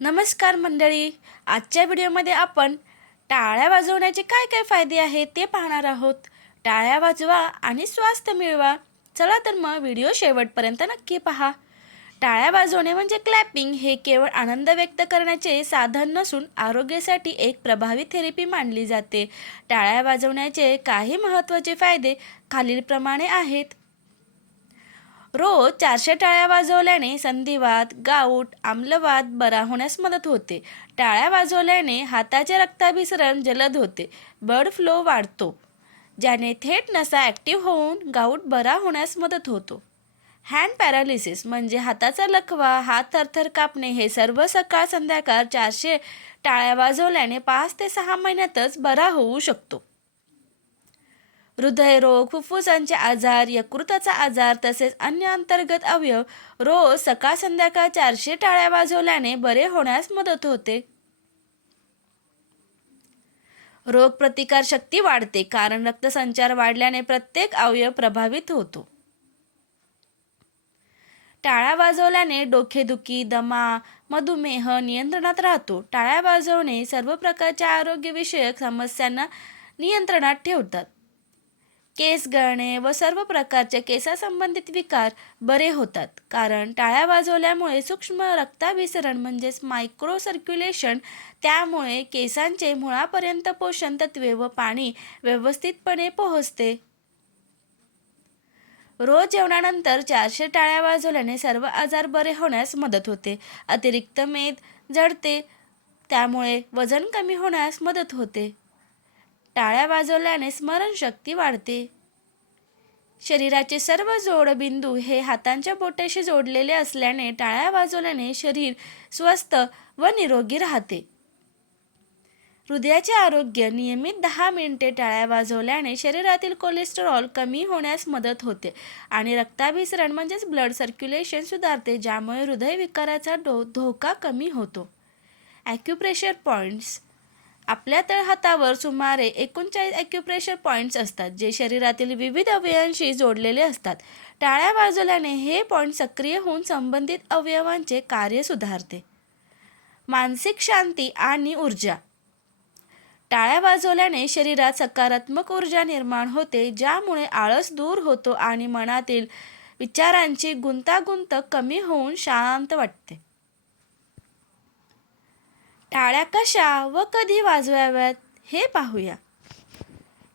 नमस्कार मंडळी. आजच्या व्हिडिओमध्ये आपण टाळ्या वाजवण्याचे काय काय फायदे आहेत ते पाहणार आहोत. टाळ्या वाजवा आणि स्वास्थ्य मिळवा. चला तर मग व्हिडिओ शेवटपर्यंत नक्की पहा. टाळ्या वाजवणे म्हणजे क्लॅपिंग हे केवळ आनंद व्यक्त करण्याचे साधन नसून आरोग्यासाठी एक प्रभावी थेरपी मानली जाते. टाळ्या वाजवण्याचे काही महत्त्वाचे फायदे खालीलप्रमाणे आहेत. रोज 400 टाळ्या वाजवल्याने संधिवात, गाऊट, आम्लवात बरा होण्यास मदत होते. टाळ्या वाजवल्याने हाताचे रक्ताभिसरण जलद होते. ब्लड फ्लो वाढतो, ज्याने थेट नसा ॲक्टिव्ह होऊन गाऊट बरा होण्यास मदत होतो. हँड पॅरालिसिस म्हणजे हाताचा लकवा, हात थरथर कापणे हे सर्व सकाळ संध्याकाळ 400 टाळ्या वाजवल्याने 5 ते 6 महिन्यातच बरा होऊ शकतो. हृदयरोग, फुफ्फुसांचे आजार, यकृताचा आजार तसेच अन्य अंतर्गत अवयव रोज सकाळ संध्याकाळ 400 टाळ्या वाजवल्याने बरे होण्यास मदत होते. रोगप्रतिकार शक्ती वाढते कारण रक्तसंचार वाढल्याने प्रत्येक अवयव प्रभावित होतो. टाळ्या वाजवल्याने डोकेदुखी, दमा, मधुमेह नियंत्रणात राहतो. टाळ्या वाजवणे सर्व प्रकारच्या आरोग्यविषयक समस्यांना नियंत्रणात ठेवतात. केस गळणे व सर्व प्रकारचे केसासंबंधित विकार बरे होतात कारण टाळ्या वाजवल्यामुळे सूक्ष्म रक्ताभिसरण म्हणजेच मायक्रो सर्क्युलेशन, त्यामुळे केसांचे मुळापर्यंत पोषण तत्वे व पाणी व्यवस्थितपणे पोहोचते. रोज जेवणानंतर 400 टाळ्या वाजवल्याने सर्व आजार बरे होण्यास मदत होते. अतिरिक्त मेद जळते, त्यामुळे वजन कमी होण्यास मदत होते. टाळ्या वाजवल्याने स्मरणशक्ती वाढते. शरीराचे सर्व जोडबिंदू हे हातांच्या बोटाशी जोडलेले असल्याने टाळ्या वाजवल्याने शरीर स्वस्थ व निरोगी राहते. हृदयाचे आरोग्य नियमित 10 मिनिटे टाळ्या वाजवल्याने शरीरातील कोलेस्टेरॉल कमी होण्यास मदत होते आणि रक्ताभिसरण म्हणजेच ब्लड सर्क्युलेशन सुधारते, ज्यामुळे हृदयविकाराचा धोका कमी होतो. Acupressure points. आपल्या तळहातावर सुमारे 39 ॲक्युप्रेशर पॉईंट्स असतात, जे शरीरातील विविध अवयवांशी जोडलेले असतात. टाळ्या वाजवल्याने हे पॉईंट सक्रिय होऊन संबंधित अवयवांचे कार्य सुधारते. मानसिक शांती आणि ऊर्जा. टाळ्या वाजवल्याने शरीरात सकारात्मक ऊर्जा निर्माण होते, ज्यामुळे आळस दूर होतो आणि मनातील विचारांची गुंतागुंत कमी होऊन शांत वाटते. टाळ्या कशा व कधी वाजवाव्यात हे पाहूया.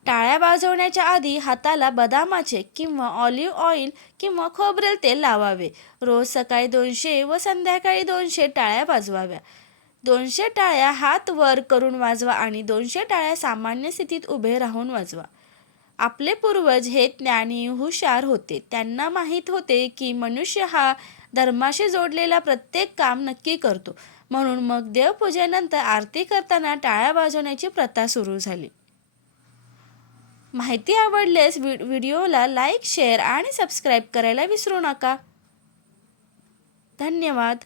टाळ्या वाजवण्याच्या आधी हाताला बदामाचे किंवा ऑलिव्ह ऑइल किंवा खोबरेल तेल लावावे. रोज सकाळी 200 व संध्याकाळी 200 टाळ्या वाजवाव्या. 200 टाळ्या हात वर करून वाजवा आणि 200 टाळ्या सामान्य स्थितीत उभे राहून वाजवा. आपले पूर्वज हे ज्ञानी हुशार होते. त्यांना माहीत होते की मनुष्य हा धर्माशी जोडलेला प्रत्येक काम नक्की करतो. म्हणून मग देवपूजेनंतर आरती करताना टाळ्या वाजवण्याची प्रथा सुरू झाली. माहिती आवडल्यास व्हिडिओला लाईक, शेअर आणि सबस्क्राईब करायला विसरू नका. धन्यवाद.